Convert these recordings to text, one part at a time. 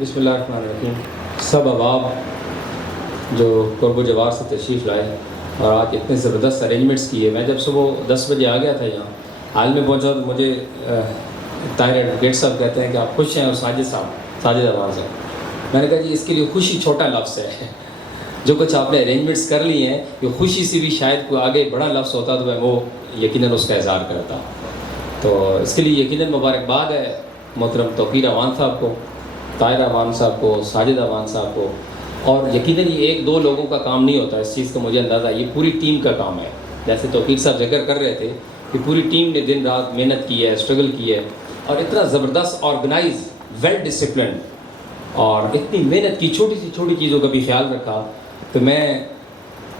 بسم اللہ الرحمن الرحیم. سب احباب جو قرب و جوار سے تشریف لائے اور آج اتنے زبردست ارینجمنٹس کیے. میں جب صبح 10 بجے آ گیا تھا یہاں حال میں پہنچا تو مجھے طاہر ایڈوکیٹ صاحب کہتے ہیں کہ آپ خوش ہیں, اور ساجد آواز ہے. میں نے کہا جی اس کے لیے خوشی چھوٹا لفظ ہے, جو کچھ آپ نے ارینجمنٹس کر لی ہیں یہ خوشی سے بھی شاید کوئی آگے بڑا لفظ ہوتا تو میں وہ یقیناً اس کا اظہار کرتا. تو اس کے لیے یقیناً مبارکباد ہے محترم توقیر اعوان صاحب کو, طاہر اعوان صاحب کو, ساجد اعوان صاحب کو. اور یقیناً یہ ایک دو لوگوں کا کام نہیں ہوتا, اس چیز کا مجھے اندازہ یہ پوری ٹیم کا کام ہے. جیسے توقیر صاحب ذکر کر رہے تھے کہ پوری ٹیم نے دن رات محنت کی ہے, اسٹرگل کی ہے, اور اتنا زبردست آرگنائز, ویل ڈسپلن, اور اتنی محنت کی, چھوٹی سی چھوٹی چیزوں کا بھی خیال رکھا. تو میں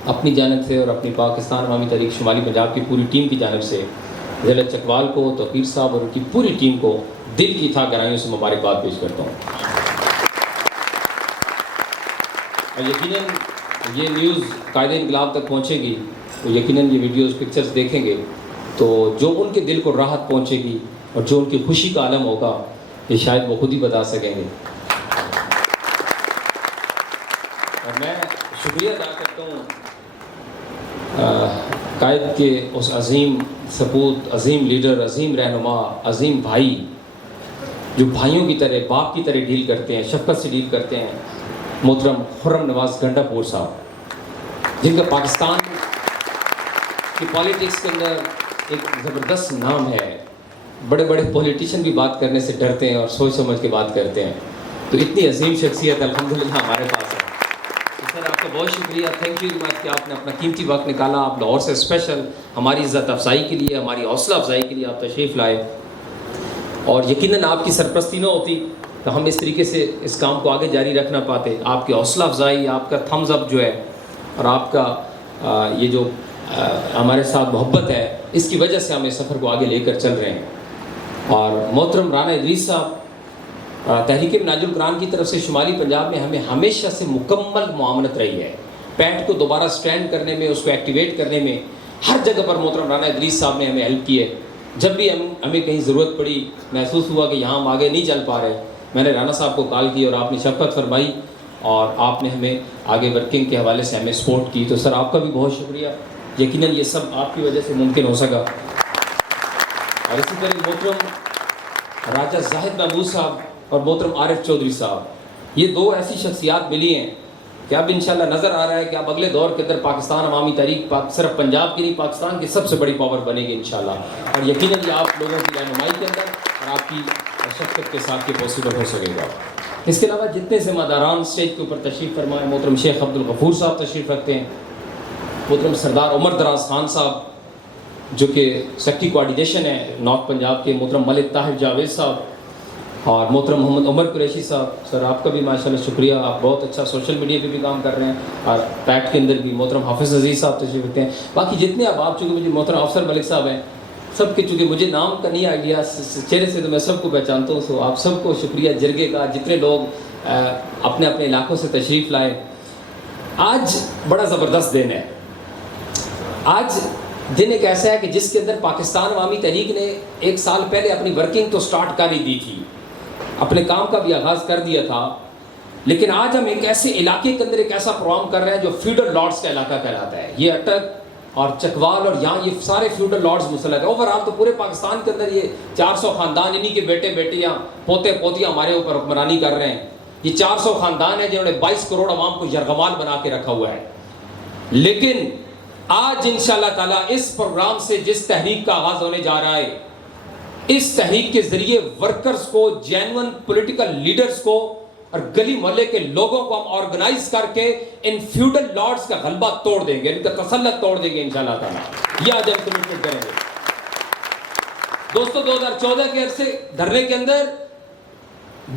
اپنی جانب سے اور اپنی پاکستان عوامی تحریک شمالی پنجاب کی پوری ٹیم کی جانب سے ضلع چکوال کو, توقیر صاحب اور ان کی پوری ٹیم کو دل کی تھا گہرائیوں سے مبارکباد پیش کرتا ہوں. اور یقیناً یہ نیوز قائد انقلاب تک پہنچے گی تو یقیناً یہ ویڈیوز پکچرز دیکھیں گے تو جو ان کے دل کو راحت پہنچے گی اور جو ان کی خوشی کا عالم ہوگا یہ شاید وہ خود ہی بتا سکیں گے. اور میں شکریہ ادا کرتا ہوں قائد کے اس عظیم سپوت, عظیم لیڈر, عظیم رہنما, عظیم بھائی, جو بھائیوں کی طرح, باپ کی طرح ڈیل کرتے ہیں, شفقت سے ڈیل کرتے ہیں, محترم خرم نواز گنڈا پور صاحب, جن کا پاکستان کی پالیٹکس کے اندر ایک زبردست نام ہے. بڑے بڑے پولیٹیشین بھی بات کرنے سے ڈرتے ہیں اور سوچ سمجھ کے بات کرتے ہیں, تو اتنی عظیم شخصیت الحمدللہ ہمارے پاس ہے. سر آپ کا بہت شکریہ, تھینک یو مچ کہ آپ نے اپنا قیمتی وقت نکالا. آپ لاہور سے اسپیشل ہماری عزت افزائی کے لیے, ہماری حوصلہ افزائی کے لیے آپ تشریف لائے, اور یقیناً آپ کی سرپرستی نہ ہوتی تو ہم اس طریقے سے اس کام کو آگے جاری رکھ نہ پاتے. آپ کی حوصلہ افزائی, آپ کا تھمز اپ جو ہے, اور آپ کا یہ جو ہمارے ساتھ محبت ہے, اس کی وجہ سے ہم اس سفر کو آگے لے کر چل رہے ہیں. اور محترم رانا ادریس صاحب, تحریک مناج القرآن کی طرف سے شمالی پنجاب میں ہمیں ہمیشہ سے مکمل معاونت رہی ہے. پینٹ کو دوبارہ سٹینڈ کرنے میں, اس کو ایکٹیویٹ کرنے میں, ہر جگہ پر محترم رانا ادریس صاحب نے ہمیں ہیلپ کی ہے. جب بھی ہمیں کہیں ضرورت پڑی, محسوس ہوا کہ یہاں ہم آگے نہیں چل پا رہے, میں نے رانا صاحب کو کال کی اور آپ نے شفقت فرمائی اور آپ نے ہمیں آگے ورکنگ کے حوالے سے ہمیں سپورٹ کی. تو سر آپ کا بھی بہت شکریہ, یقیناً یہ سب آپ کی وجہ سے ممکن ہو سکا. اور اسی طرح محترم راجہ زاہد محمود صاحب اور محترم عارف چودھری صاحب, یہ دو ایسی شخصیات ملی ہیں کہ اب انشاءاللہ نظر آ رہا ہے کہ اب اگلے دور کے اندر پاکستان عوامی تحریک صرف پنجاب کی نہیں, پاکستان کی سب سے بڑی پاور بنے گی انشاءاللہ. اور یقیناً یہ آپ لوگوں کی رہنمائی کے اندر اور آپ کی شفقت کے ساتھ یہ پاسبل ہو سکے گا. اس کے علاوہ جتنے ذمہ داران اسٹیج کے اوپر تشریف فرمائے, محترم شیخ عبد الغفور صاحب تشریف رکھتے ہیں, محترم سردار عمر دراز خان صاحب جو کہ سیکٹری کوآرڈینیشن ہے نارتھ پنجاب کے, محترم ملک طاہر جاوید صاحب, اور محترم محمد عمر قریشی صاحب. سر آپ کا بھی ماشاءاللہ شکریہ, آپ بہت اچھا سوشل میڈیا پہ بھی کام کر رہے ہیں, اور پیکٹ کے اندر بھی محترم حافظ عزیز صاحب تشریف رکھتے ہیں. باقی جتنے اب آپ چونکہ مجھے محترم افسر ملک صاحب ہیں, سب کے چونکہ مجھے نام کا نہیں آئیڈیا, چہرے سے تو میں سب کو پہچانتا ہوں. سو آپ سب کو شکریہ جرگے کا, جتنے لوگ اپنے اپنے علاقوں سے تشریف لائے. آج بڑا زبردست دن ہے. آج دن ایک ایسا ہے کہ جس کے اندر پاکستان عوامی تحریک نے 1 سال پہلے اپنی ورکنگ تو سٹارٹ کر ہی دی تھی, اپنے کام کا بھی آغاز کر دیا تھا, لیکن آج ہم ایک ایسے علاقے کے اندر ایک ایسا پروگرام کر رہے ہیں جو فیوڈل لارڈز کا علاقہ کہلاتا ہے. یہ اٹک اور چکوال اور یہاں یہ سارے فیوڈل لارڈز مسلط ہیں. اوور آل تو پورے پاکستان کے اندر یہ 400 خاندان, انہی کے بیٹے بیٹیاں, پوتے پوتیاں ہمارے اوپر حکمرانی کر رہے ہیں. یہ 400 خاندان ہیں جنہوں نے 22 کروڑ عوام کو یرغمال بنا کے رکھا ہوا ہے. لیکن آج انشاءاللہ تعالیٰ اس پروگرام سے جس تحریک کا آغاز ہونے جا رہا ہے, اس تحریک کے ذریعے ورکرز کو, جینون پولیٹیکل لیڈرز کو اور گلی محلے کے لوگوں کو ہم آرگنائز کر کے ان فیوڈل لارڈز کا غلبہ توڑ دیں گے, ان کا تسلط توڑ دیں گے انشاءاللہ تعالیٰ. یہ آج ہم کمٹمنٹ کریں گے. دوستو 2014 کے عرصے دھرنے کے اندر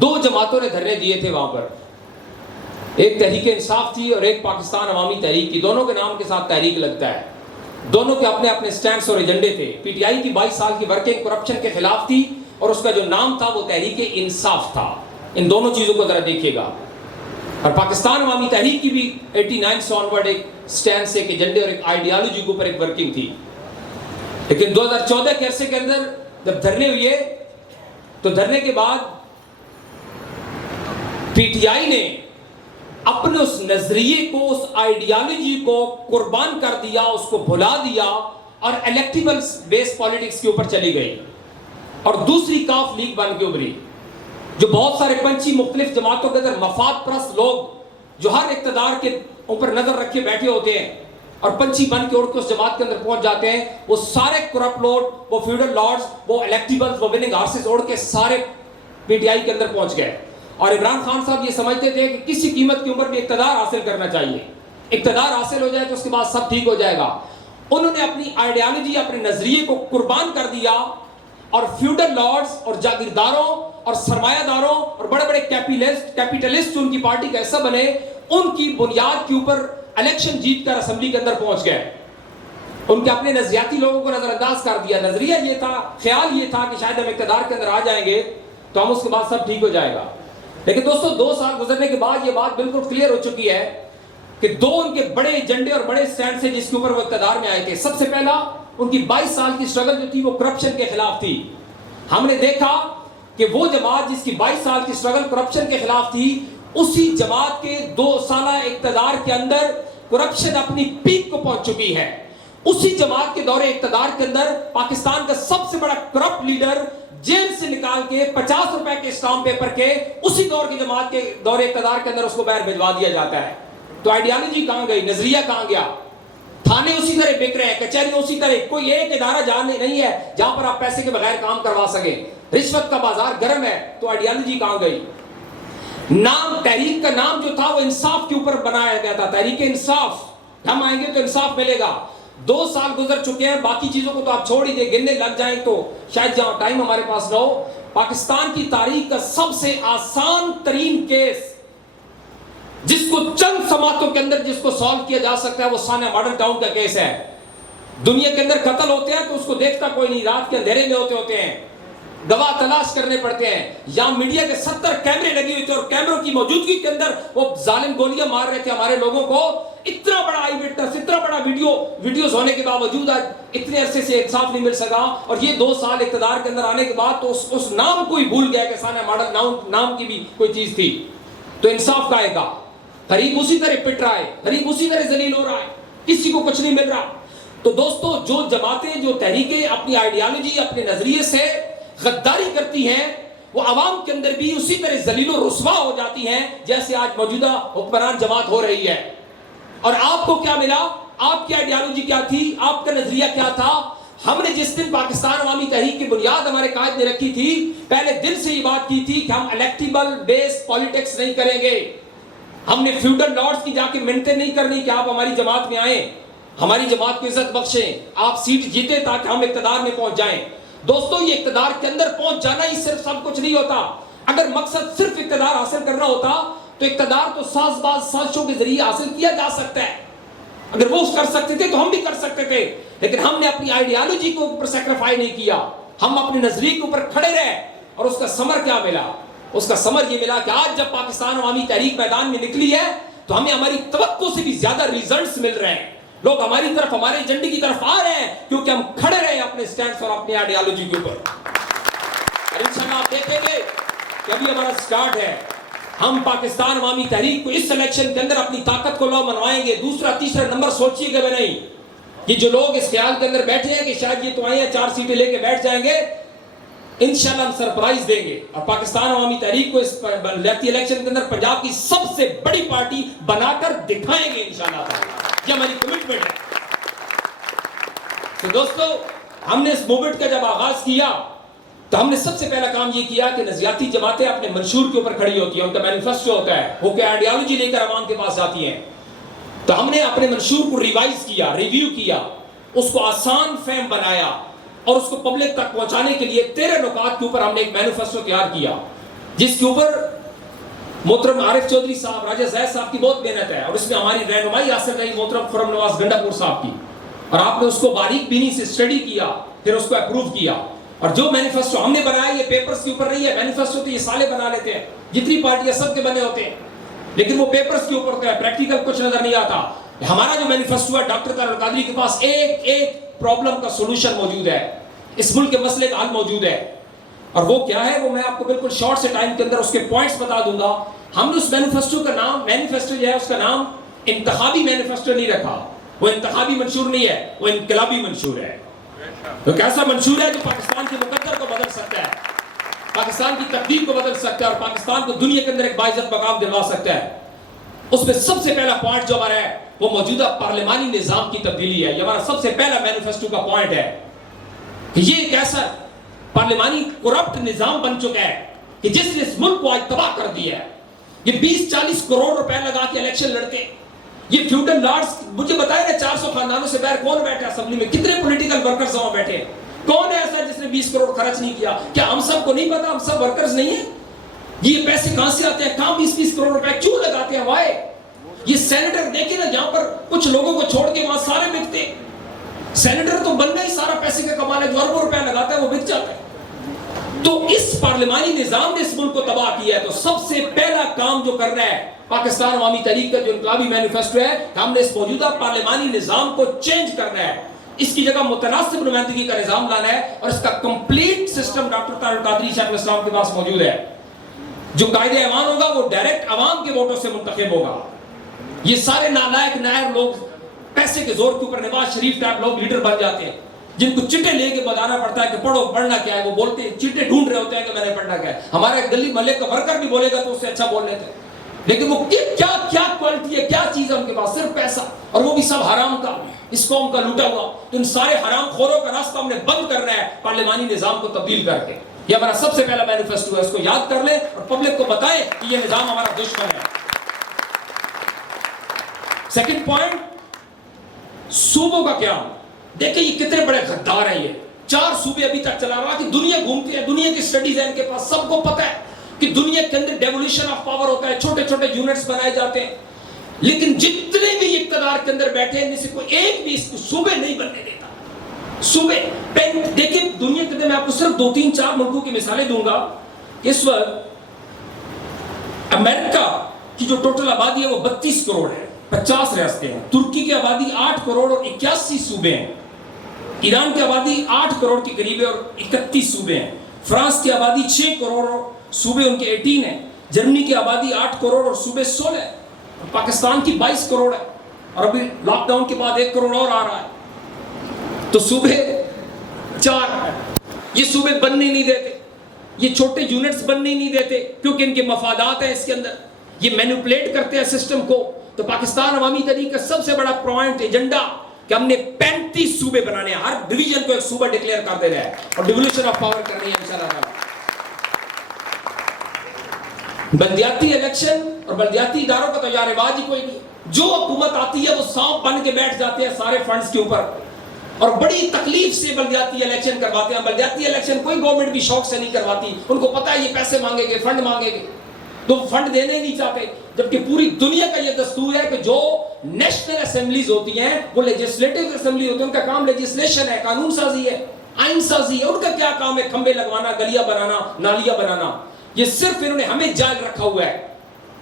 2 جماعتوں نے دھرنے دیے تھے وہاں پر, ایک تحریک انصاف تھی اور ایک پاکستان عوامی تحریک تھی. دونوں کے نام کے ساتھ تحریک لگتا ہے, دونوں کے اپنے اپنے سٹینڈز اور ایجنڈے تھے. پی ٹی آئی کی 22 سال کی ورکنگ کرپشن کے خلاف تھی اور اس کا جو نام تھا وہ تحریک انصاف تھا. ان دونوں چیزوں کو ذرا دیکھیے گا. اور پاکستان عوامی تحریک کی بھی 89 سے آنورڈ ایک سٹینڈ سے, ایک ایجنڈے اور ایک آئیڈیالوجی کے اوپر ایک ورکنگ تھی. لیکن 2014 کے عرصے کے اندر جب دھرنے ہوئے تو دھرنے کے بعد پی ٹی آئی نے اپنے اس نظریے کو، اس آئیڈیالوجی کو قربان کر دیا، اس کو بھلا دیا اور الیکٹیبل بیس پالیٹکس کے اوپر چلی گئی، اور دوسری کاف لیگ بن کے ابھری، جو بہت سارے پنچی مختلف جماعتوں کے اندر مفاد پرست لوگ جو ہر اقتدار کے اوپر نظر رکھے بیٹھے ہوتے ہیں اور پنچی بن کے اڑ کے اس جماعت کے اندر پہنچ جاتے ہیں، وہ سارے کرپٹ لوڈ، وہ فیوڈل لارڈز، وہ الیکٹیبلز، وہ وننگ ہارسز اڑ کے سارے پی ٹی آئی کے اندر پہنچ گئے۔ اور عمران خان صاحب یہ سمجھتے تھے کہ کسی قیمت کے اوپر بھی اقتدار حاصل کرنا چاہیے، اقتدار حاصل ہو جائے تو اس کے بعد سب ٹھیک ہو جائے گا۔ انہوں نے اپنی آئیڈیالوجی، اپنے نظریے کو قربان کر دیا، اور فیوڈل لارڈز اور جاگیرداروں اور سرمایہ داروں اور بڑے بڑے کیپیٹلسٹ جو ان کی پارٹی کا حصہ بنے، ان کی بنیاد کے اوپر الیکشن جیت کر اسمبلی کے اندر پہنچ گئے۔ ان کے اپنے نظریاتی لوگوں کو نظر انداز کر دیا۔ نظریہ یہ تھا، خیال یہ تھا کہ شاید ہم اقتدار کے اندر آ جائیں گے تو ہم اس کے بعد سب ٹھیک ہو جائے گا۔ لیکن دوستو 2 سال گزرنے کے بعد یہ بات بالکل کلیئر ہو چکی ہے کہ 2 ان کے بڑے ایجنڈے اور بڑے سٹینڈ سے جس کے اوپر وہ اقتدار میں آئے تھے۔ سب سے پہلا ان کی 22 سال کی سٹرگل جو تھی وہ کرپشن کے خلاف تھی۔ ہم نے دیکھا کہ وہ جماعت جس کی 22 سال کی سٹرگل کرپشن کے خلاف تھی، اسی جماعت کے 2 سالہ اقتدار کے اندر کرپشن اپنی پیک کو پہنچ چکی ہے۔ اسی جماعت کے دور اقتدار کے اندر پاکستان کا سب سے بڑا کرپٹ لیڈر جیل سے نکال کے 50 روپے کے اسٹامپ پیپر کے اسی دور کی جماعت کے دور اقتدار کے اندر اس کو باہر بھجوا دیا جاتا ہے۔ تو آئیڈیالوجی کہاں گئی؟ نظریہ کہاں گیا؟ تھانے اسی طرح بک رہے ہیں، کچہری اسی طرح، کوئی ایک ادارہ جہاں نہیں ہے جہاں پر آپ پیسے کے بغیر کام کروا سکیں، رشوت کا بازار گرم ہے۔ تو آئیڈیالوجی کہاں گئی؟ نام، تحریک کا نام جو تھا وہ انصاف کے اوپر بنایا گیا تھا، تحریک انصاف، ہم آئیں گے تو انصاف ملے گا۔ 2 سال گزر چکے ہیں، باقی چیزوں کو تو آپ چھوڑ ہی دیں، گننے لگ جائیں تو شاید جہاں ٹائم ہمارے پاس نہ ہو۔ پاکستان کی تاریخ کا سب سے آسان ترین کیس جس کو چند سماعتوں کے اندر جس کو سالو کیا جا سکتا ہے وہ سانیہ ماڈل ٹاؤن کا کیس ہے۔ دنیا کے اندر قتل ہوتے ہیں تو اس کو دیکھتا کوئی نہیں، رات کے اندھیرے میں ہوتے ہیں، گواہ تلاش کرنے پڑتے ہیں، یا میڈیا کے 70 کیمرے لگے ہوئے تھے اور کیمروں کی موجودگی کے اندر وہ ظالم گولیاں مار رہے تھے ہمارے لوگوں کو۔ اتنا بڑا آئی وٹنس، اتنا بڑا ویڈیوز ہونے کے باوجود آج اتنے عرصے سے انصاف نہیں مل سکا، اور یہ 2 سال اقتدار کے اندر آنے کے بعد تو اس نام کو ہی بھول گیا کہ ثانیہ ماڈل نام کی بھی کوئی چیز تھی۔ تو انصاف کا ہے گا، غریب اسی طرح پٹ رہا ہے، غریب اسی طرح ذلیل ہو رہا ہے، کسی کو کچھ نہیں مل رہا۔ تو دوستو جو جماعتیں، جو تحریکیں اپنی آئیڈیالوجی، اپنے نظریے سے غداری کرتی ہیں، وہ عوام کے اندر بھی اسی طرح ذلیل و رسوا ہو جاتی ہیں جیسے آج موجودہ حکمران جماعت ہو رہی ہے۔ اور آپ کو کیا ملا؟ آپ کی آئیڈیالوجی کیا تھی؟ آپ کا نظریہ کیا تھا؟ ہم نے جس دن پاکستان عوامی تحریک کی بنیاد ہمارے قائد نے رکھی تھی، پہلے دن سے یہ بات کی تھی کہ ہم الیکٹیبل بیس پالیٹکس نہیں کریں گے۔ ہم نے فیوڈل لارڈز کی جا کے منتیں نہیں کرنی کہ آپ ہماری جماعت میں آئیں، ہماری جماعت کو عزت بخشیں، آپ سیٹ جیتے تاکہ ہم اقتدار میں پہنچ جائیں۔ دوستو یہ اقتدار کے اندر پہنچ جانا ہی صرف سب کچھ نہیں ہوتا۔ اگر مقصد صرف اقتدار حاصل کرنا ہوتا تو اقتدار تو ساز باز سازشوں کے ذریعے حاصل کیا جا سکتا ہے۔ اگر وہ کر سکتے تھے تو ہم بھی کر سکتے تھے، لیکن ہم نے اپنی آئیڈیالوجی کو اوپر سیکریفائی نہیں کیا، ہم اپنے نظریے کے اوپر کھڑے رہے، اور اس کا ثمر کیا ملا؟ اس کا ثمر یہ ملا کہ آج جب پاکستان عوامی تحریک میدان میں نکلی ہے تو ہمیں ہماری توقع سے بھی زیادہ ریزلٹس مل رہے ہیں۔ لوگ ہماری طرف، ہمارے ایجنڈے کی طرف آ رہے ہیں کیونکہ ہم کھڑے رہے ہیں اپنے سٹینڈز اور اپنی آئیڈیالوجی کے اوپر۔ اور انشاءاللہ آپ دیکھیں گے کہ ابھی ہمارا سٹارٹ ہے، ہم پاکستان عوامی تحریک کو اس الیکشن کے اندر اپنی طاقت کو لو منوائیں گے۔ دوسرا تیسرا نمبر سوچیے گا نہیں، یہ جو لوگ اس خیال کے اندر بیٹھے ہیں کہ شاید یہ تو آئے ہیں 4 سیٹیں لے کے بیٹھ جائیں گے، انشاءاللہ ہم سرپرائز دیں گے اور پاکستان عوامی تحریک کو اس ریاستی الیکشن کے اندر پنجاب کی سب سے بڑی پارٹی بنا کر دکھائیں گے انشاءاللہ۔ یہ ہماری کمٹمنٹ ہے۔ تو دوستو ہم نے اس موومنٹ کا جب آغاز کیا تو ہم نے سب سے پہلا کام یہ کیا کہ نظریاتی جماعتیں اپنے منشور کے اوپر کھڑی ہوتی ہیں، ان کا مینیفیسٹو ہوتا ہے، وہ کہ آئیڈیالوجی لے کر عوام کے پاس جاتی ہیں۔ تو ہم نے اپنے منشور کو ریوائز کیا، ریویو کیا، اس کو آسان فہم بنایا اور اس کو پبلک تک پہنچانے کے لیے 13 نکات کے اوپر ہم نے ایک مینیفیسٹو تیار کیا، جس کے اوپر محترم عارف چودھری صاحب، راجہ زید صاحب کی بہت محنت ہے، اور اس میں ہماری رہنمائی حاصل رہی محترم خرم نواز گنڈا پور صاحب کی، اور آپ نے اس کو باریک بینی سے اسٹڈی کیا، پھر اس کو اپروو کیا۔ اور جو مینیفیسٹو ہم نے بنایا یہ پیپرز کے اوپر نہیں ہے، مینیفیسٹو تو یہ سالے بنا لیتے ہیں، جتنی پارٹیاں سب کے بنے ہوتے ہیں، لیکن وہ پیپرز کے اوپر ہے، پریکٹیکل کچھ نظر نہیں آتا۔ ہمارا جو مینیفیسٹو ہے، ڈاکٹر طارق القادری کے پاس ایک پرابلم کا سولوشن موجود ہے، اس ملک کے مسئلے کا حل موجود ہے، اور وہ کیا ہے وہ میں آپ کو بالکل شارٹ سے ٹائم کے اندر اس کے پوائنٹس بتا دوں گا ہم نے اس مینیفیسٹو کا نام، مینیفیسٹو جو ہے اس کا نام انتخابی مینیفیسٹو نہیں رکھا. وہ انتخابی منشور نہیں ہے، وہ انقلابی منشور ہے. تو کیسا منشور ہے جو پاکستان کے مقدر کو بدل سکتا ہے، پاکستان کی تقدیر کو بدل سکتا ہے اور پاکستان کو دنیا کے اندر ایک باعزت مقام دلوا سکتا ہے. اس میں سب سے پہلا پوائنٹ جو ہمارا ہے وہ موجودہ پارلیمانی نظام کی تبدیلی ہے. یہ ہمارا سب سے پہلا مینیفیسٹو کا پوائنٹ ہے کہ یہ ایک ایسا پارلیمانی کرپٹ نظام بن چکا ہے کہ جس نے اس ملک کو آج تباہ کر دیا ہے. یہ 20-40 کروڑ روپے لگا کے الیکشن لڑتے ہیں. یہ فیوڈل لارڈز، مجھے بتائیں نا 400 خاندانوں سے باہر کون بیٹھا ہے اسمبلی میں؟ کتنے پولیٹیکل ورکرز وہاں بیٹھے ہیں؟ کون ہے ایسا جس نے 20 کروڑ خرچ نہیں کیا؟ کیا ہم سب کو نہیں پتا ہم سب ورکرز نہیں ہیں؟ یہ پیسے کہاں سے آتے ہیں؟ کہاں 20-20 کروڑ روپے کیوں لگاتے ہیں؟ وائے؟ یہ سینیٹر دیکھیں نا، یہاں پر کچھ لوگوں کو چھوڑ کے وہاں سارے بکتے. سینیٹر تو بننا ہی سارا پیسے کا کمال ہے، جو اربوں روپے لگاتا ہے وہ بک جاتا ہے. تو اس پارلیمانی نظام نے اس ملک کو تباہ کیا ہے. تو سب سے پہلا کام جو کرنا ہے پاکستان عوامی تحریک کا جو انقلابی مینیفیسٹو ہے، ہم نے اس موجودہ پارلیمانی نظام کو چینج کرنا ہے. اس کی جگہ متناسب نمائندگی کا نظام لانا ہے اور اس کا complete system doctor Tahir ul-Qadri شیخ الاسلام کے پاس موجود ہے. جو قائد ایوان ہوگا وہ ڈائریکٹ عوام کے ووٹوں سے منتخب ہوگا. یہ سارے نالائق نائب لوگ پیسے کے زور کے اوپر نواز شریف ٹائپ لوگ لیڈر بن جاتے ہیں، جن کو چٹے لے کے بتانا پڑتا ہے کہ پڑھو، پڑھنا کیا ہے. وہ بولتے ہیں، چٹے ڈھونڈ رہے ہوتے ہیں کہ میں نے پڑھنا کیا ہے. ہمارے گلی محلے کا ورکر بھی بولے گا تو اس سے اچھا بول لیتے ہیں، لیکن وہ کیا کوالٹی ہے، کیا چیز ہے ان کے پاس؟ صرف پیسہ، اور وہ بھی سب حرام کا، اس قوم کا لوٹا ہوا. تو ان سارے حرام خوروں کا راستہ ہم نے بند کرنا ہے پارلیمانی نظام کو تبدیل کر کے. یہ ہمارا سب سے پہلا مینیفیسٹو ہے. اس کو یاد کر لیں اور پبلک کو بتائیں کہ یہ نظام ہمارا دشمن ہے. سیکنڈ پوائنٹ، صوبوں کا قیام. دیکھیں یہ کتنے بڑے غدار ہیں. یہ 4 صوبے ابھی تک چلا رہا کہ دنیا گھومتی ہے، دنیا کی سٹڈیز ہیں ان کے پاس، سب کو پتا ہے کہ دنیا کے اندر ڈیولیشن آف پاور ہوتا ہے، چھوٹے چھوٹے یونٹس بنائے جاتے ہیں. لیکن جتنے بھی اقتدار کے اندر بیٹھے ہیں ان میں سے کوئی ایک بھی صوبے نہیں بننے دیتا. صوبے دیکھیں دنیا کے اندر، میں آپ کو صرف 2-3-4 ملکوں کی مثالیں دوں گا. اس وقت امریکہ کی جو ٹوٹل آبادی ہے وہ 32 کروڑ ہے، 50 ریاستیں ہیں. ترکی کی آبادی 8 کروڑ اور 81 صوبے ہیں. ایران کی آبادی 8 کروڑ کے قریب ہے اور 31 صوبے ہیں. فرانس کی آبادی 6 کروڑ اور صوبے ان کے 18 ہیں. جرمنی کی آبادی 8 کروڑ اور صوبے 16 ہیں. پاکستان کی 22 کروڑ ہے اور ابھی لاک ڈاؤن کے بعد 1 کروڑ اور آ رہا ہے. تو صوبے 4 ہیں. یہ صوبے بننے نہیں دیتے، یہ چھوٹے یونٹس بننے نہیں دیتے کیونکہ ان کے مفادات ہیں اس کے اندر. یہ مینوپلیٹ کرتے ہیں سسٹم کو. تو پاکستان عوامی تحریک کا سب سے بڑا پوائنٹ ایجنڈا کہ ہم نے 35 صوبے بنانے ہیں. ہر ڈویژن کو ایک صوبہ ڈکلیئر کر دینا ہے اور ڈیولیشن آف پاور کرنی ہے انشاءاللہ. بلدیاتی الیکشن اور بلدیاتی اداروں کا تو یار رواج ہی کوئی نہیں. جو حکومت آتی ہے وہ سانپ بن کے بیٹھ جاتے ہیں سارے فنڈز کے اوپر اور بڑی تکلیف سے بلدیاتی الیکشن کرواتے ہیں. بلدیاتی الیکشن کوئی گورنمنٹ بھی شوق سے نہیں کرواتی. ان کو پتا ہے یہ پیسے مانگیں گے، فنڈ مانگیں گے، تو فنڈ دینے نہیں چاہتے. جبکہ پوری دنیا کا یہ دستور ہے کہ جو نیشنل اسمبلیز ہوتی ہیں وہ لیجسلیٹو اسمبلی ہوتی ہیں، ان کا کام لیجسلیشن ہے، قانون سازی ہے، آئین سازی ہے. ان کا کیا کام ہے؟ کھمبے لگوانا، گلیاں بنانا، نالیاں بنانا. یہ صرف انہوں نے ہمیں جائل رکھا ہوا ہے.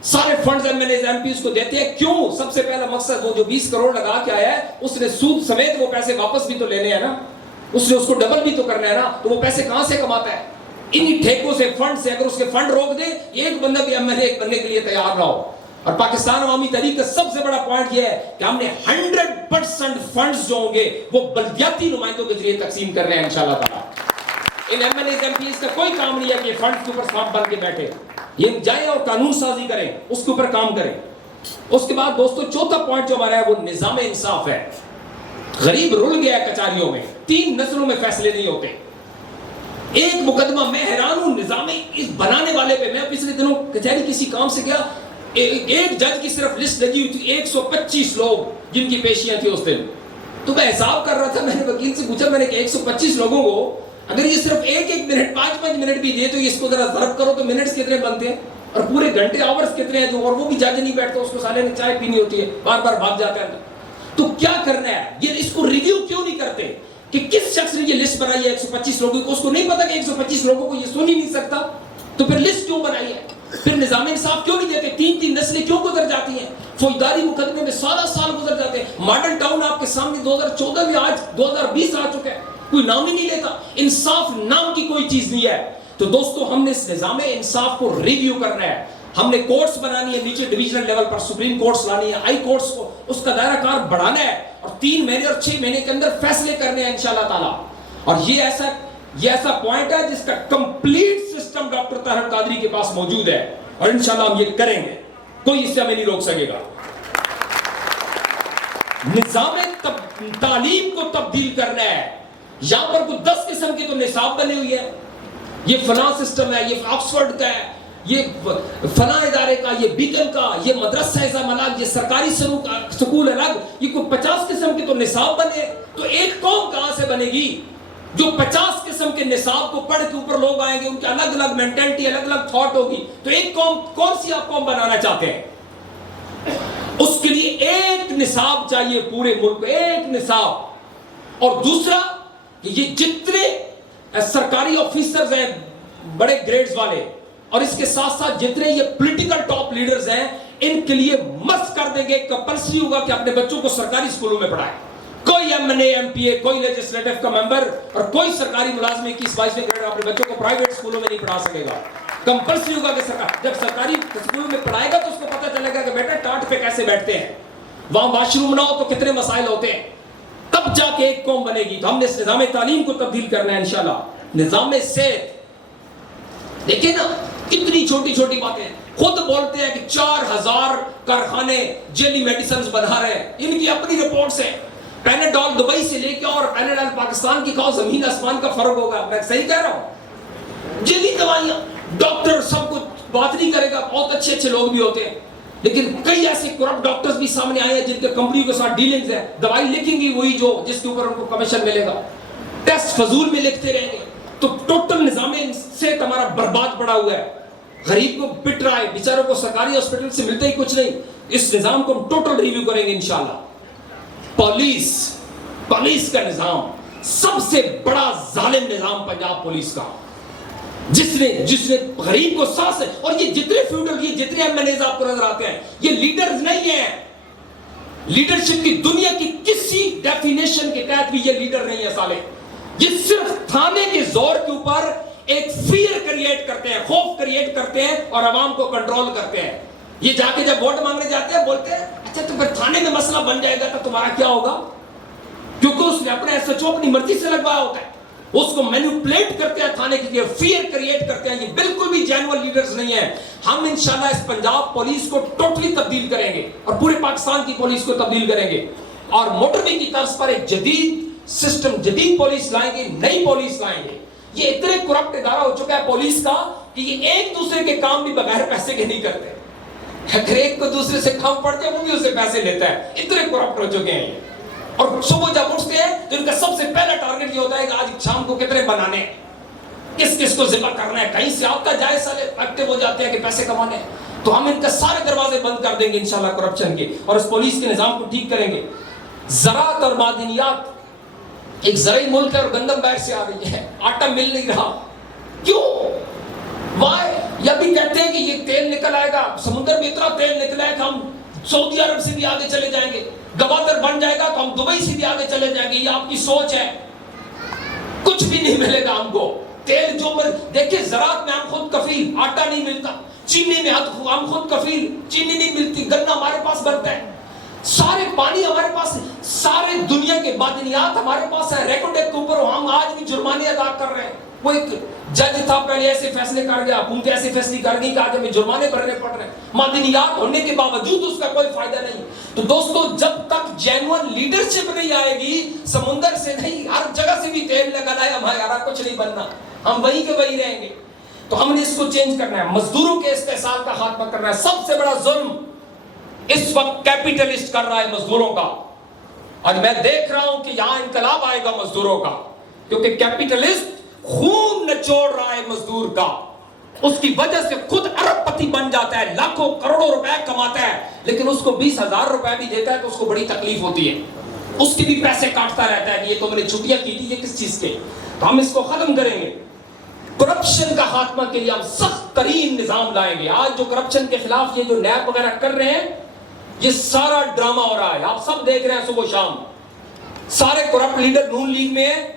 سارے funds MLAs MPs کو دیتے ہیں. کیوں؟ سب سے پہلا مقصد وہ جو 20 کروڑ لگا کے آیا ہے اس نے سود سمیت وہ پیسے واپس بھی تو لینے ہیں نا، اس نے اس کو ڈبل بھی تو کرنا ہے نا. تو وہ پیسے کہاں سے کماتا ہے؟ انہی ٹھیکوں سے، فنڈ سے. اگر اس کے فنڈ روک دے، ایک بندہ بھی ایم ایل اے بننے کے لیے تیار نہ ہو. اور پاکستان عوامی تحریک کا سب سے بڑا پوائنٹ یہ ہے کہ ہم نے 100% فنڈز جو ہوں گے وہ بلدیاتی نمائندوں کے ذریعے تقسیم کر رہے ہیں انشاءاللہ تعالیٰ. ان MLAs MPs کا کوئی کام نہیں ہے کہ فنڈ کے اوپر سانپ بن کے بیٹھے. یہ جائیں اور قانون سازی کریں، اس کے اوپر کام کریں. اس کے بعد دوستو چوتھا پوائنٹ جو ہمارا ہے وہ نظام انصاف ہے. غریب رل گیا ہے کچہریوں میں، 3 نسلوں میں فیصلے نہیں ہوتے. ایک مقدمہ، میں حیران ہوں نظام اس بنانے والے پہ. میں پچھلے دنوں کچہری کسی کام سے گیا، ایک جج کی صرف لسٹ لگی ہوئی تھی 125 لوگ جن کی پیشیاں تھی اس دن. تو میں حساب کر رہا تھا، میں نے وکیل سے پوچھا، میں نے کہ 125 لوگوں کو اگر یہ صرف ایک منٹ 5 منٹ بھی دے تو اس کو ذرا ضرب کرو تو منٹس کتنے بنتے ہیں اور پورے گھنٹے آورز کتنے ہیں. اور وہ بھی جج نہیں بیٹھتا، اس کو سالے نے چائے پینی ہوتی ہے، بار بار بھاگ جاتا ہے. تو کیا کرنا ہے؟ یہ اس کو ریویو کیوں نہیں کرتے کہ کس شخص نے یہ لسٹ بنائی ہے 125 لوگوں کو؟ اس کو نہیں پتا کہ 125 لوگوں کو یہ سن ہی نہیں سکتا. تو پھر لسٹ کیوں بنائی ہے؟ پھر نظام انصاف کیوں نہیں دیتے؟ 3 نسلیں کیوں گزر جاتی ہیں؟ فوجداری مقدمے میں سارا سال گزر جاتے ہیں. ماڈل ٹاؤن آپ کے سامنے 2014 میں، آج 2020 آ چکا ہے، کوئی نام ہی نہیں لیتا. انصاف نام کی کوئی چیز نہیں ہے. تو دوستو ہم نے اس نظام انصاف کو ریویو کرنا ہے. ہم نے کورٹس بنانی ہے نیچے ڈویژنل لیول پر, سپریم کورٹس لانی ہے, ہائی کورٹس کو اس کا دائرہ کار بڑھانا ہے, اور 3 مہینے اور 6 مہینے کے اندر فیصلے کرنے ہیں انشاءاللہ تعالی. اور یہ ایسا پوائنٹ ہے جس کا complete system doctor Tahir Qadri کے پاس موجود ہے, اور انشاءاللہ ہم یہ کریں گے, کوئی اس سے ہمیں نہیں روک سکے گا. نظام تعلیم کو تبدیل کرنا ہے. یہاں پر کوئی 10 قسم کے تو نصاب بنے ہوئی ہے, یہ فلاں سسٹم ہے, یہ آکسفورڈ کا ہے, یہ فلاں ادارے کا, یہ بیکن کا, یہ مدرسہ نظام الگ, یہ سرکاری سکول الگ, یہ کوئی 50 قسم کے تو نصاب بنے. تو ایک قوم کہاں سے بنے گی جو 50 قسم کے نصاب کو پڑھ کے اوپر لوگ آئیں گے, ان کے الگ الگ مینٹلٹی, الگ الگ تھاٹ ہوگی. تو ایک قوم, کون سی آپ قوم بنانا چاہتے ہیں؟ اس کے لیے ایک نصاب چاہیے پورے ملک, ایک نصاب. اور دوسرا کہ یہ جتنے سرکاری آفیسرز ہیں بڑے گریڈز والے, اور اس کے ساتھ ساتھ جتنے یہ پولیٹیکل ٹاپ لیڈرز ہیں, ان کے لیے مست کر دیں گے, کمپلسری ہوگا کہ اپنے بچوں کو سرکاری اسکولوں میں پڑھائیں. کوئی ایم پی اے, کوئی لیجسلیٹو کا ممبر اور کوئی سرکاری ملازم 21-22 گریڈ اپنے بچوں کو پرائیویٹ اسکولوں میں نہیں پڑھا سکے گا. کمپلسری ہوگا کہ جب سرکاری اسکولوں میں پڑھائے گا تو اس کو پتہ چلے گا کہ بیٹا ٹاٹ پہ کیسے بیٹھتے ہیں, وہاں واش روم نہ ہو تو کتنے مسائل ہوتے ہیں, تب جا کے ایک قوم بنے گی. تو ہم نے اس نظام تعلیم کو تبدیل کرنا ہے انشاءاللہ. نظام صحت دیکھیں نا, کتنی چھوٹی چھوٹی باتیں. خود بولتے ہیں کہ 4000 کارخانے جیلی میڈیسنز بنا رہے ہیں, ان کی اپنی رپورٹس ہیں. پیناڈول دبئی سے لے کے اور پیناڈول پاکستان کی کھاؤ, زمین آسمان کا فرق ہوگا. میں صحیح کہہ رہا ہوں؟ جیلی دوائیاں, ڈاکٹر سب کچھ بات نہیں کرے گا, بہت اچھے اچھے لوگ بھی ہوتے ہیں, لیکن کئی ایسے کرپٹ ڈاکٹرز بھی سامنے آئے ہیں جن کے کمپنی کے ساتھ ڈیلنگز ہیں. دوائی لکھیں گی وہی جو جس کے اوپر ان کو کمیشن ملے گا, ٹیسٹ فضول میں لکھتے رہیں گے. تو ٹوٹل نظام سے ہمارا برباد پڑا ہوا ہے. غریب کو پٹ رہا ہے, بیچاروں کو سرکاری ہاسپٹل سے ملتا ہی کچھ نہیں. اس نظام کو ہم ٹوٹل ریویو کریں گے انشاءاللہ. پولیس کا نظام سب سے بڑا ظالم نظام پنجاب پولیس کا, جس نے غریب کو سانس ہے. اور یہ جتنے فیوڈل, یہ جتنے ایم این ایز آپ کو نظر آتے ہیں, یہ لیڈرز نہیں ہیں. لیڈرشپ کی دنیا کی کسی ڈیفینیشن کے تحت بھی یہ لیڈر نہیں ہے سالے. یہ صرف تھانے کے زور کے اوپر ایک فیئر کریٹ کرتے ہیں, خوف کریٹ کرتے ہیں اور عوام کو کنٹرول کرتے ہیں. یہ جا کے جب ووٹ مانگنے جاتے ہیں بولتے ہیں اچھا تو پھر تھانے میں مسئلہ بن جائے گا تو تمہارا کیا ہوگا, کیونکہ اس نے اپنے ایس ایچ او اپنی مرضی سے لگوایا ہوتا ہے. اس کو مینیپولیٹ کرتے ہیں تھانے کے لیے, فیئر کریٹ کرتے ہیں. یہ بالکل بھی جینوئن لیڈرز نہیں ہیں. ہم انشاءاللہ اس پنجاب پولیس کو ٹوٹلی تبدیل کریں گے اور پورے پاکستان کی پولیس کو تبدیل کریں گے, اور موٹروے کی طرز پر ایک جدید سسٹم, جدید پولیس لائیں گے, نئی پولیس لائیں گے. یہ اتنے کرپٹ ادارہ ہو چکا ہے پولیس کا کہ یہ ایک دوسرے کے کام بھی بغیر پیسے کے نہیں کرتے. اگر ایک کو دوسرے سے کام پڑتے ہیں وہ بھی اسے پیسے لیتا ہے. اتنے کرپٹ ہو چکے ہیں. اور صبح جب اٹھتے ہیں تو ان کا سب سے پہلا ٹارگٹ یہ ہوتا ہے کہ آج شام کو کتنے بنانے ہیں, کس کس کو ذبح کرنا ہے. کہیں سے آپ کا جائز سالے ایکٹیو ہو جاتے ہیں کہ پیسے کمانے ہیں. تو ہم ان کا سارے دروازے بند کر دیں گے انشاءاللہ کرپشن کے, اور اس پولیس کے نظام کو ٹھیک کریں گے. زراعت اور معدنیات, ایک زرعی ملک ہے اور گندم باہر سے آ رہی ہے, آٹا مل نہیں رہا. کیوں؟ وائے؟ یہ بھی کہتے ہیں کہ یہ تیل نکل آئے گا, سمندر میں اتنا تیل نکلا ہے کہ ہم سعودی عرب سے بھی آگے چلے جائیں گے. گوادر بن جائے گا تو ہم دبئی سے بھی آگے چلے جائیں گے. یہ آپ کی سوچ ہے. کچھ بھی نہیں ملے گا ہم کو. تیل جو دیکھیں, زراعت میں ہم خود کفیل, آٹا نہیں ملتا. چینی میں ہم خود کفیل, چینی نہیں ملتی. گنا ہمارے پاس بنتا ہے, سارے پانی ہمارے پاس ہے, سارے دنیا کے معدنیات ہمارے پاس ہے. ریکوڈیک کے اوپر ہم آج بھی جرمانے ادا کر رہے ہیں. وہ ایک جج تھا پہلے ایسے فیصلے کر گیا, حکومتیں ایسے فیصلے کر گئی کہ آج ہمیں جرمانے بھرنے پڑ رہے ہیں. معدنیات ہونے کے باوجود اس کا کوئی فائدہ نہیں. تو دوستو, جب تک جینوئن لیڈرشپ نہیں آئے گی, سمندر سے نہیں ہر جگہ سے بھی تیل لگانا ہے, ہمارا کچھ نہیں بننا, ہم وہیں کے وہیں رہیں گے. تو ہم نے اس کو چینج کرنا ہے. مزدوروں کے استحصال کا خاتمہ کرنا ہے. سب سے بڑا ظلم اس وقت کیپیٹلسٹ کر رہا ہے مزدوروں کا, اور میں دیکھ رہا ہوں کہ یہاں انقلاب آئے گا مزدوروں کا, کیونکہ کیپیٹلسٹ خون نچوڑ رہا ہے مزدور کا. اس کی وجہ سے خود ارب پتی بن جاتا ہے, لاکھوں کروڑوں روپے کماتا ہے, لیکن اس کو 20,000 روپے بھی دیتا ہے تو اس کو بڑی تکلیف ہوتی ہے. اس کے بھی پیسے کاٹتا رہتا ہے کہ یہ تو میں نے چھٹیاں کی تھی, یہ کس چیز کے. تو ہم اس کو ختم کریں گے. کرپشن کا خاتمہ کے لیے ہم سخت ترین نظام لائیں گے. آج جو کرپشن کے خلاف یہ جو نیب وغیرہ کر رہے ہیں, یہ سارا ڈرامہ ہو رہا ہے. آپ سب دیکھ رہے ہیں صبح شام. سارے کرپٹ لیڈر نون لیگ میں ہیں,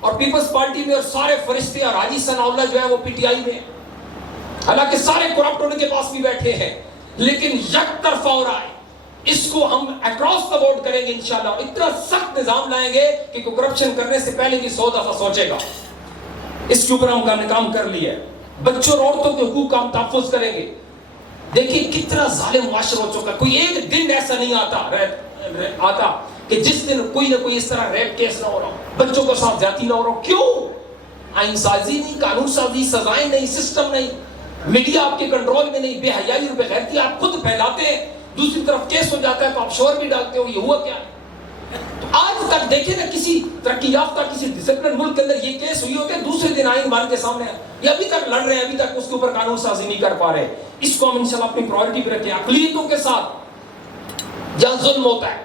اور پیپلز پارٹی میں, اور سارے فرشتے اور حاجی ثناء اللہ جو ہے وہ پی ٹی آئی میں. حالانکہ سارے کرپٹ ان کے پاس بھی بیٹھے ہیں، لیکن یک طرفہ ہو رہا ہے. اس کو ہم اکراس دا بورڈ کریں گے انشاءاللہ. اتنا سخت نظام لائیں گے کہ کوئی کرپشن کرنے سے پہلے بھی 100 دفعہ سوچے گا. اس کے اوپر ہم کام کر لیا ہے. بچوں اور عورتوں کے حقوق کا ہم تحفظ کریں گے. دیکھیں کتنا ظالم معاشرہ ہو چکا. کوئی ایک دن ایسا نہیں آتا کہ جس دن کوئی نہ کوئی اس طرح ریپ کیس نہ ہو رہا ہو، بچوں کو ساتھ زیادتی نہ ہو رہا ہو. کیوں؟ آئین سازی نہیں، قانون سازی، سزائیں نہیں، سسٹم نہیں، میڈیا آپ کے کنٹرول میں نہیں، بے حیائی اور بے غیرتی آپ خود پھیلاتے ہیں. دوسری طرف کیس ہو جاتا ہے تو آپ شور بھی ڈالتے ہو. یہ ہوا کیا ہے؟ تو آج تک دیکھیں نا کسی ترقی یافتہ کسی ڈسپلن ملک کے اندر یہ کیس ہوئی ہوتے ہیں، دوسرے دن آئین مان کے سامنے یہ ابھی تک لڑ رہے ہیں، ابھی تک اس کے اوپر قانون سازی نہیں کر پا رہے. اس کو ہم انشاءاللہ اپنی پرائورٹی پہ رکھیں. اقلیتوں کے ساتھ جہاں ظلم ہوتا ہے،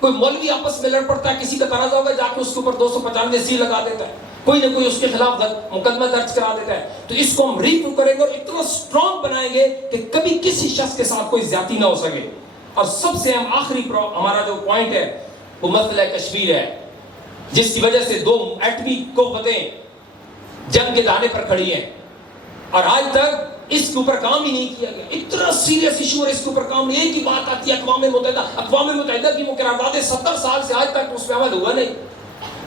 کوئی مولوی آپس میں لڑ پڑتا ہے، کسی کا تنازع ہوگا، جا کے اس کے اوپر 295 سی لگا دیتا ہے، کوئی نہ کوئی اس کے خلاف مقدمہ درج کرا دیتا ہے. تو اس کو ہم ریویو کریں گے اور اتنا سٹرونگ بنائیں گے کہ کبھی کسی شخص کے ساتھ کوئی زیادتی نہ ہو سکے. اور سب سے ہم آخری ہمارا جو پوائنٹ ہے وہ مسئلہ کشمیر ہے، جس کی وجہ سے 2 ایٹمی قوتیں جنگ کے دانے پر کھڑی ہیں اور آج تک اس کے اوپر کام ہی نہیں کیا گیا. اتنا سیریس ایشو ہے، اس کے اوپر کام نہیں. ایک ہی بات آتی ہے اقوام متحدہ کی وہ قرارداد 70 سال سے آج تک اس پہ عمل ہوا نہیں.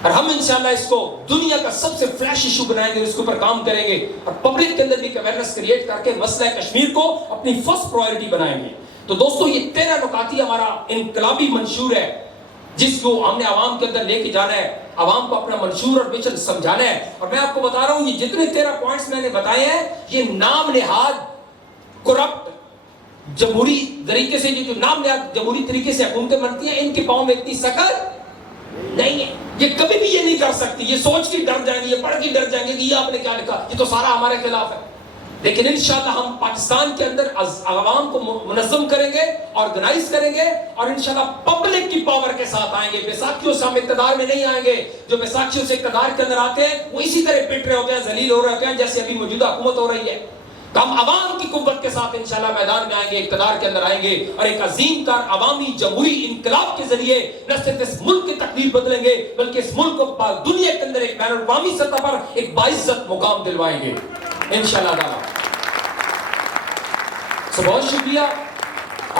اور ہم انشاءاللہ اس کو دنیا کا سب سے فلیش ایشو بنائیں گے، اس کے اوپر کام کریں گے اور پبلک کے اندر بھی اویئرنیس کریٹ کر کے مسئلہ کشمیر کو اپنی فرسٹ پرائورٹی بنائیں گے. تو دوستو یہ 13 نکاتی ہمارا انقلابی منشور ہے جس کو ہم نے عوام کے اندر لے کے جانا ہے، عوام کو اپنا منشور اور ویژن سمجھانا ہے. اور میں آپ کو بتا رہا ہوں یہ جتنے 13 پوائنٹس میں نے بتائے ہیں یہ نام نہاد کرپٹ جمہوری طریقے سے، جو نام نہاد جمہوری طریقے سے حکومتیں بنتی ہیں، ان کے پاؤں میں اتنی سکت نہیں ہے. یہ کبھی بھی یہ نہیں کر سکتی. یہ سوچ کے ڈر جائیں گے، یہ پڑھ کے ڈر جائیں گے کہ یہ آپ نے کیا لکھا، یہ تو سارا ہمارے خلاف ہے. لیکن انشاءاللہ ہم پاکستان کے اندر عوام کو منظم کریں گے، آرگنائز کریں گے اور انشاءاللہ پبلک کی پاور کے ساتھ آئیں گے. بیساکھیوں سے ہم اقتدار میں نہیں آئیں گے. جو بیساکھیوں سے اقتدار کے اندر آتے ہیں وہ اسی طرح پٹ رہے ہوتے ہیں، ذلیل ہو رہے ہوتے ہیں جیسے ابھی موجودہ حکومت ہو رہی ہے. تو ہم عوام کی قوت کے ساتھ انشاءاللہ میدان میں آئیں گے، اقتدار کے اندر آئیں گے اور ایک عظیم تر عوامی جمہوری انقلاب کے ذریعے نہ صرف اس ملک کی تقدیر بدلیں گے بلکہ اس ملک کو دنیا کے اندر ایک بین الاقوامی سطح پر ایک باعزت مقام دلوائیں گے انشاءاللہ تعالی. بہت شکریہ.